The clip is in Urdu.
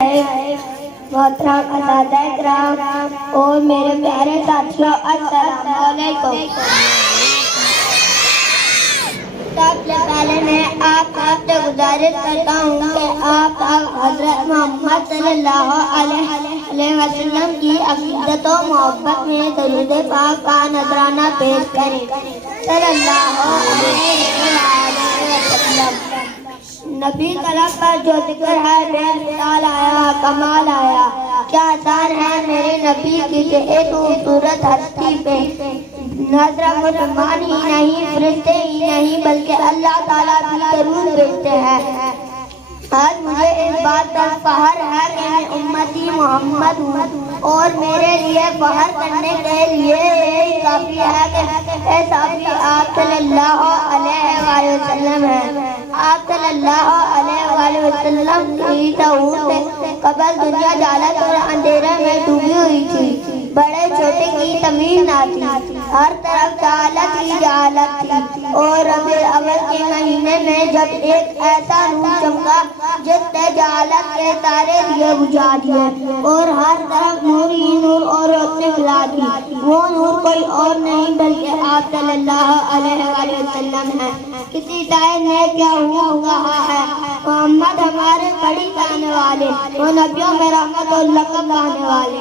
محترم اساتذہ کرام اور میرے پیارے ساتھیوں، السلام علیکم۔ سب سے پہلے میں آپ سے گزارش کرتا ہوں کہ آپ حضرت محمد صلی اللہ علیہ وسلم کی عقیدت و محبت میں درود پاک کا نذرانہ پیش کریں۔ صلی اللہ علیہ وسلم۔ نبی طلب پر جو ذکر ہے بے مثال آیا، کمال آیا۔ کیا آسان ہے میرے نبی کی کہ ایک خوبصورت ہستی پہ نظر مسلمان ہی نہیں، فرشتے ہی نہیں بلکہ اللہ تعالیٰ بھی درود بھیجتے ہیں۔ آج مجھے اس بات پر فخر ہے کہ میں امتی محمد ہوں اور میرے لیے فخر کرنے کے لیے یہی کافی ہے کہ اے صافی آپ صلی اللہ علیہ وآلہ وسلم ہیں۔ آپ صلی اللہ علیہ وآلہ وسلم کی ظہور سے قبل دنیا جہالت اور اندھیرے میں ڈوبی ہوئی تھی۔ بڑے چھوٹے کی تمیز نہ تھی، ہر طرف جہالت ہی جہالت تھی۔ اور ربیع الاول کے مہینے میں جب ایک ایسا نور چمکا جس نے جہالت کے تارے دیے بجھا دیے اور ہر طرف نور ہی نور اور روشنی پھیلا دی، وہ نور کوئی اور نہیں بلکہ آپ صلی اللہ علیہ وآلہ وسلم ہیں۔ کسی شاعر نے کیا ہوا کہا ہے، محمد ہمارے کڑی کہنے والے، وہ نبیوں میں رحمت اور لقب کہنے والے۔